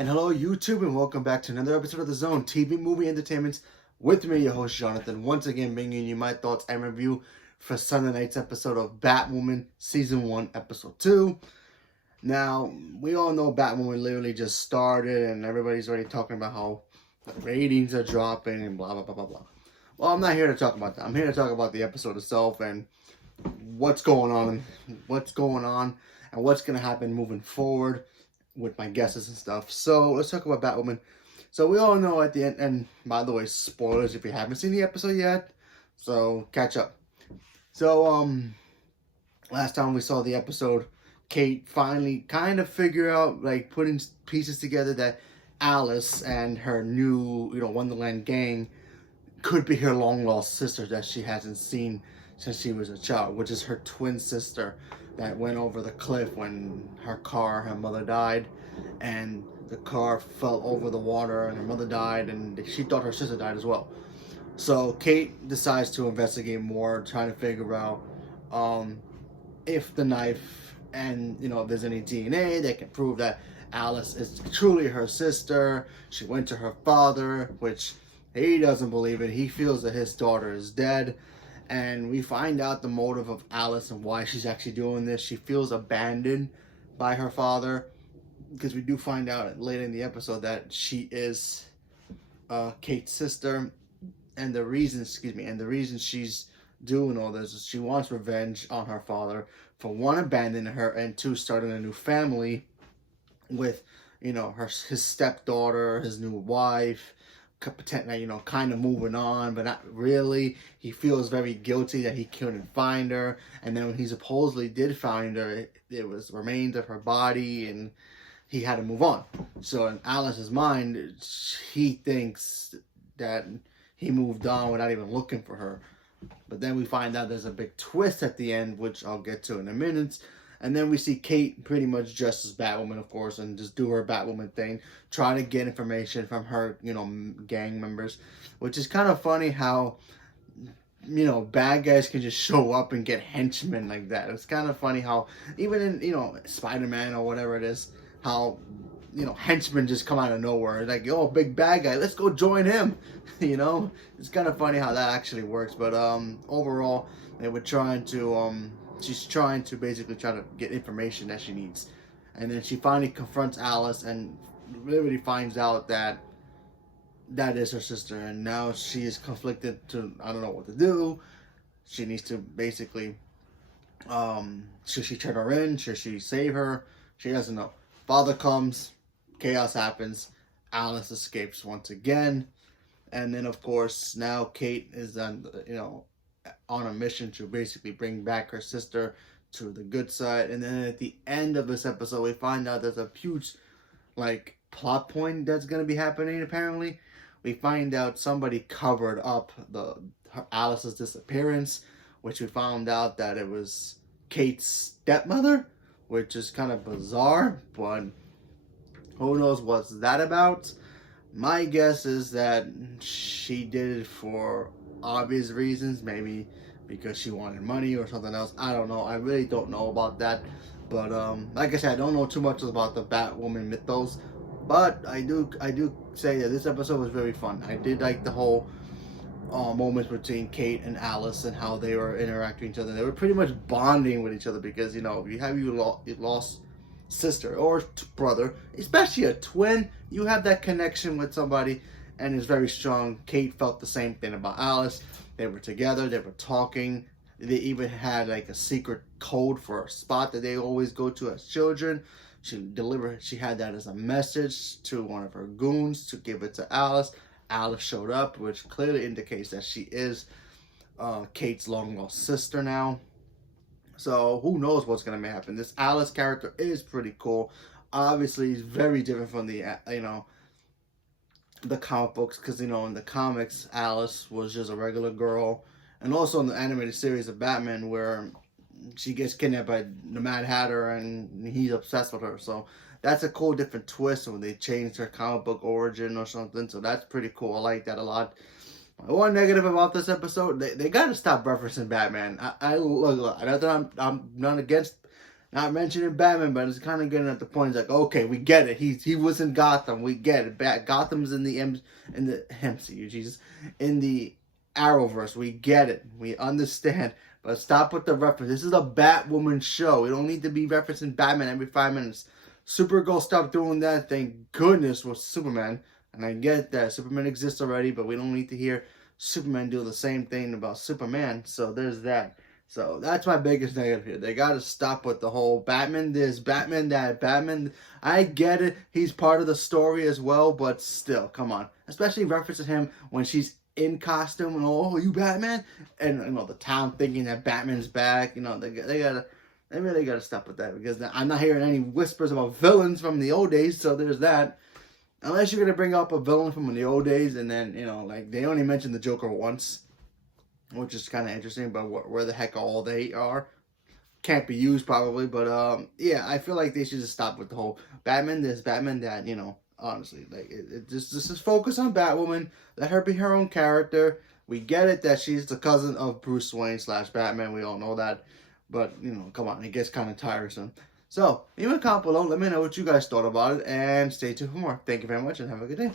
And hello, YouTube, and welcome back to another episode of The Zone TV Movie Entertainment with me, your host, Jonathan. Once again, bringing you my thoughts and review for Sunday night's episode of Batwoman Season 1, Episode 2. Now, we all know Batwoman literally just started, and everybody's already talking about how the ratings are dropping and blah, blah, blah, blah, blah. Well, I'm not here to talk about that. I'm here to talk about the episode itself and what's going on, and what's going to happen moving forward with my guesses and stuff. So let's talk about Batwoman. So we all know at the end, and by the way, spoilers if you haven't seen the episode yet, so catch up. So last time we saw the episode, Kate finally kind of figure out, like, putting pieces together that Alice and her new, Wonderland gang could be her long lost sister that she hasn't seen since she was a child, which is her twin sister that went over the cliff when her mother died, and the car fell over the water and her mother died, and she thought her sister died as well. So Kate decides to investigate more, trying to figure out if the knife and if there's any DNA that can prove that Alice is truly her sister. She went to her father, which he doesn't believe it. He feels that his daughter is dead. And we find out the motive of Alice and why she's actually doing this. She feels abandoned by her father, because we do find out later in the episode that she is Kate's sister. And the reason she's doing all this is she wants revenge on her father for, one, abandoning her, and two, starting a new family with, his stepdaughter, his new wife, kind of moving on, but not really. He feels very guilty that he couldn't find her, and then when he supposedly did find her, it was remains of her body, and he had to move on. So in Alice's mind, he thinks that he moved on without even looking for her. But then we find out there's a big twist at the end, which I'll get to in a minute. And then we see Kate pretty much dressed as Batwoman, of course, and just do her Batwoman thing, try to get information from her, gang members, which is kind of funny how, bad guys can just show up and get henchmen like that. It's kind of funny how, even in, Spider-Man or whatever it is, how, henchmen just come out of nowhere. Like, oh, big bad guy, let's go join him. It's kind of funny how that actually works. But overall, they were trying to, she's trying to basically try to get information that she needs. And then she finally confronts Alice and literally finds out that that is her sister. And now she is conflicted to, I don't know what to do. She needs to basically, should she turn her in? Should she save her? She doesn't know. Father comes, chaos happens, Alice escapes once again. And then, of course, now Kate is on, on a mission to basically bring back her sister to the good side. And then at the end of this episode, we find out there's a huge, plot point that's going to be happening, apparently. We find out somebody covered up Alice's disappearance, which we found out that it was Kate's stepmother, which is kind of bizarre, but who knows what's that about. My guess is that she did it for obvious reasons, maybe because she wanted money or something else. I don't know. I really don't know about that. But like I said, I don't know too much about the Batwoman mythos. But I do say that this episode was very fun. I did like the whole moments between Kate and Alice and how they were interacting with each other. They were pretty much bonding with each other because, if you have your lost sister or brother, especially a twin, you have that connection with somebody, and it's very strong. Kate felt the same thing about Alice. They were together, they were talking. They even had a secret code for a spot that they always go to as children. She had that as a message to one of her goons to give it to Alice. Alice showed up, which clearly indicates that she is Kate's long lost sister now. So who knows what's going to happen. This Alice character is pretty cool. Obviously, it's very different from the, the comic books. Because, in the comics, Alice was just a regular girl. And also in the animated series of Batman, where she gets kidnapped by the Mad Hatter and he's obsessed with her. So that's a cool different twist when they changed her comic book origin or something. So that's pretty cool. I like that a lot. One negative about this episode, they got to stop referencing Batman. Look, I'm not against Not mentioning Batman, but it's kind of getting at the point. It's like, okay, we get it. He was in Gotham. We get it. Gotham's in the MCU, Jesus, in the Arrowverse. We get it. We understand. But stop with the reference. This is a Batwoman show. We don't need to be referencing Batman every 5 minutes. Supergirl stopped doing that. Thank goodness with Superman. And I get that Superman exists already, but we don't need to hear Superman do the same thing about Superman. So there's that. So that's my biggest negative here. They got to stop with the whole Batman this, Batman that, Batman. I get it. He's part of the story as well, but still, come on. Especially referencing him when she's in costume and, oh, you Batman? And, you know, the town thinking that Batman's back. You know, they really got to stop with that, because I'm not hearing any whispers about villains from the old days, so there's that. Unless you're going to bring up a villain from the old days, and then, you know, like, they only mentioned the Joker once, which is kind of interesting, but where the heck all they are. Can't be used, probably, but, yeah, I feel like they should just stop with the whole Batman this, Batman that, you know, honestly. Like, just focus on Batwoman, let her be her own character. We get it that she's the cousin of Bruce Wayne / Batman, we all know that, but, you know, come on, it gets kind of tiresome. So, leave a comment below, let me know what you guys thought about it, and stay tuned for more. Thank you very much, and have a good day.